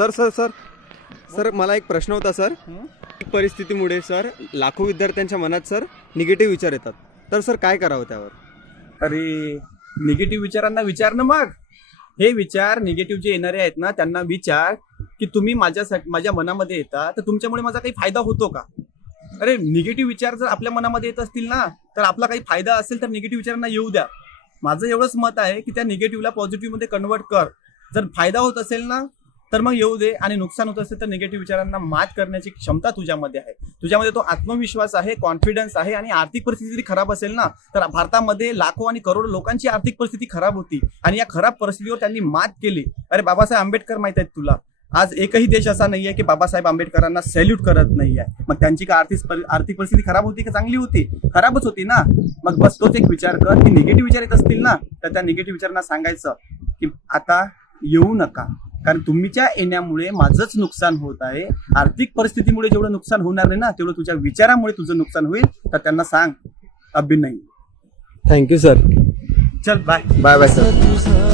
Sir sir sir. Sir मला एक प्रश्न होता सर. परिस्थितीमुळे सर लाखो विद्यार्थ्यांच्या मनात सर निगेटिव्ह विचार येतात. तर सर काय करावं त्यावर? अरे निगेटिव्ह विचारांना विचार ना मग. हे विचार निगेटिव्ह जे येणारे आहेत ना त्यांना विचार की तुम्ही माझ्यासाठी माझ्या मनामध्ये येता तर तुमच्यामुळे माझा काही फायदा होतो का? अरे निगेटिव्ह विचार जर आपल्या मनामध्ये येत असतील ना तर आपला काही फायदा असेल तर निगेटिव्ह विचारांना येऊ द्या. माझं एवढंच मत आहे की त्या निगेटिव्हला पॉझिटिव्हमध्ये कन्वर्ट कर. जर फायदा होत असेल ना तर मग येऊ दे आणि नुकसान होत असेल तर निगेटिव्ह विचारांना मात करण्याची क्षमता तुझ्यामध्ये आहे. तुझ्यामध्ये तो आत्मविश्वास आहे कॉन्फिडन्स आहे आणि आर्थिक परिस्थिती जरी खराब असेल ना तर भारतामध्ये लाखो आणि करोडो लोकांची आर्थिक परिस्थिती खराब होती आणि या खराब परिस्थितीवर त्यांनी मात केली. अरे बाबासाहेब आंबेडकर माहीत आहेत तुला. आज एकही देश असा नाहीये की बाबासाहेब आंबेडकरांना सॅल्यूट करत नाहीये. मग त्यांची का आर्थिक आर्थिक परिस्थिती खराब होती का चांगली होती? खराबच होती ना. मग बस तोच एक विचार कर की निगेटिव्ह विचार येत असतील ना तर त्या निगेटिव्ह विचारांना सांगायचं की आता येऊ नका. कारण तुमच्या येण्यामुळे माझंच नुकसान होत आहे. आर्थिक परिस्थितीमुळे जेवढं नुकसान होणार नाही ना तेवढं तुझ्या विचारामुळे तुझं नुकसान होईल तर त्यांना सांग. अभिनय थँक्यू सर चल बाय बाय बाय सर